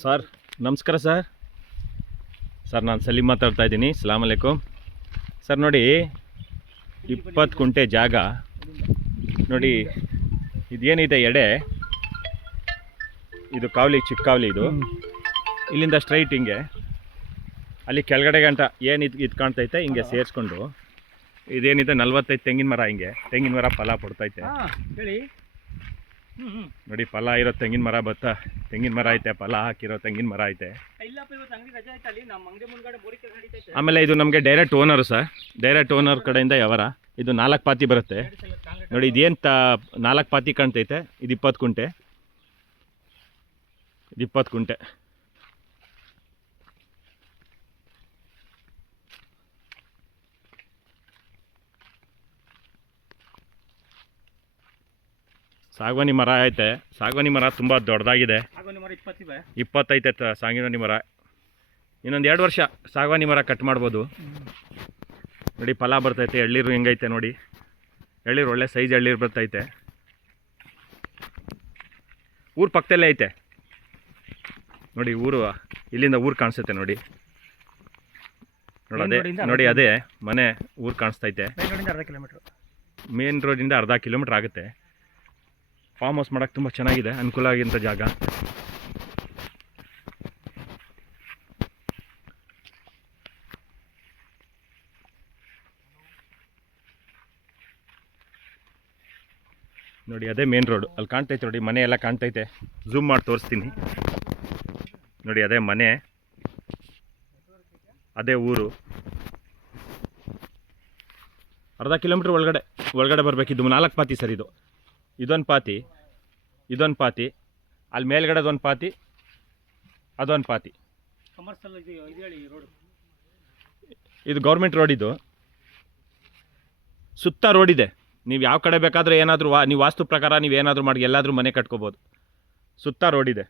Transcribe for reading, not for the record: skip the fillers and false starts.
Sir ನಮಸ್ಕಾರ sir ನಾನು ಸಲೀಂ ಮಾತಾಡ್ತಾ ಇದ್ದೀನಿ. ಸಲಾಮ್ ಅಲೈಕುಮ್ ಸರ್. ನೋಡಿ 20 ಕುಂಟೆ ಜಾಗ ನೋಡಿ, ಇದೇನಿದೆ ಎಡೆ, ಇದು ಕಾವಲಿ, ಚಿಕ್ಕ ಕಾವಲಿ ಇದು. ಇಲ್ಲಿಂದ ಸ್ಟ್ರೈಟ್ ಹಿಂಗೆ ಅಲ್ಲಿ ಕೆಳಗಡೆ ಗಂಟ ಏನು ಇದು ಕಾಣ್ತೈತೆ, ಹಿಂಗೆ ಸೇರಿಸ್ಕೊಂಡು ಇದೇನಿದೆ 45 ತೆಂಗಿನ ಮರ, ಹಿಂಗೆ ತೆಂಗಿನ ಮರ ಫಲ ಕೊಡ್ತೈತೆ ಹೇಳಿ. ನೋಡಿ, ಫಲ ಇರೋ ತೆಂಗಿನ ಮರ ತೆಂಗಿನ ಮರ ಐತೆ, ಫಲ ಹಾಕಿರೋ ತೆಂಗಿನ ಮರ ಐತೆ. ಆಮೇಲೆ ಇದು ನಮಗೆ direct owner sir, direct owner ಕಡೆಯಿಂದ ವ್ಯವಹಾರ. ಇದು 4 ಪಾತಿ ಬರುತ್ತೆ ನೋಡಿ. ಇದೇನು 4 ಪಾತಿ ಕಾಣ್ತೈತೆ, ಇದು 20 ಕುಂಟೆ, ಇದು 20 ಕುಂಟೆ. ಸಾಗವಾನಿ ಮರ ಐತೆ. ಸಾಗವಾನಿ ಮರ ತುಂಬ ದೊಡ್ಡದಾಗಿದೆ, 20 ಐತೆ ಸಾಗವಾನಿ ಮರ. ಇನ್ನೊಂದು 2 ವರ್ಷ ಸಾಗವಾನಿ ಮರ ಕಟ್ ಮಾಡ್ಬೋದು. ನೋಡಿ, ಫಲ ಬರ್ತೈತೆ. ಎಳ್ಳೀರು ಹೆಂಗೈತೆ ನೋಡಿ, ಎಳ್ಳೀರು ಒಳ್ಳೆ ಸೈಜ್ ಎಳ್ಳೀರು ಬರ್ತೈತೆ. ಊರು ಪಕ್ಕದಲ್ಲೇ ಐತೆ ನೋಡಿ, ಊರು ಇಲ್ಲಿಂದ ಊರು ಕಾಣಿಸುತ್ತೆ ನೋಡಿ. ನೋಡಿ ಅದೇ ಮನೆ ಊರು ಕಾಣಿಸ್ತೈತೆ. ಮೇನ್ ರೋಡಿಂದ ಅರ್ಧ ಕಿಲೋಮೀಟ್ರ್ ಆಗುತ್ತೆ. ಫಾರ್ಮ್ ಹೌಸ್ ಮಾಡೋಕ್ಕೆ ತುಂಬ ಚೆನ್ನಾಗಿದೆ, ಅನುಕೂಲ ಆಗಿಂಥ ಜಾಗ. ನೋಡಿ, ಅದೇ ಮೇನ್ ರೋಡು, ಅಲ್ಲಿ ಕಾಣ್ತೈತೆ ನೋಡಿ, ಮನೆ ಎಲ್ಲ ಕಾಣ್ತೈತೆ. ಝೂಮ್ ಮಾಡಿ ತೋರಿಸ್ತೀನಿ ನೋಡಿ. ಅದೇ ಮನೆ, ಅದೇ ಊರು. ಅರ್ಧ ಕಿಲೋಮೀಟ್ರ್ ಒಳಗಡೆ ಬರಬೇಕಿದ್ದು. 4 ಪಾತಿ ಸರ್. ಇದೊಂದು ಪಾತಿ, ಇದೊಂದು ಪಾತಿ, ಅಲ್ಲಿ ಮೇಲ್ಗಡೆ ಒಂದು ಪಾತಿ, ಅದೊಂದು ಪಾತಿ. ಇದು ಗೌರ್ಮೆಂಟ್ ರೋಡ್. ಇದು ಸುತ್ತ ರೋಡ್ ಇದೆ. ನೀವು ಯಾವ ಕಡೆ ಬೇಕಾದರೆ ಏನಾದರೂ ನೀವು ವಾಸ್ತು ಪ್ರಕಾರ ನೀವೇನಾದರೂ ಮಾಡಿ ಎಲ್ಲಾದರೂ ಮನೆ ಕಟ್ಕೋಬೋದು. ಸುತ್ತ ರೋಡ್ ಇದೆ.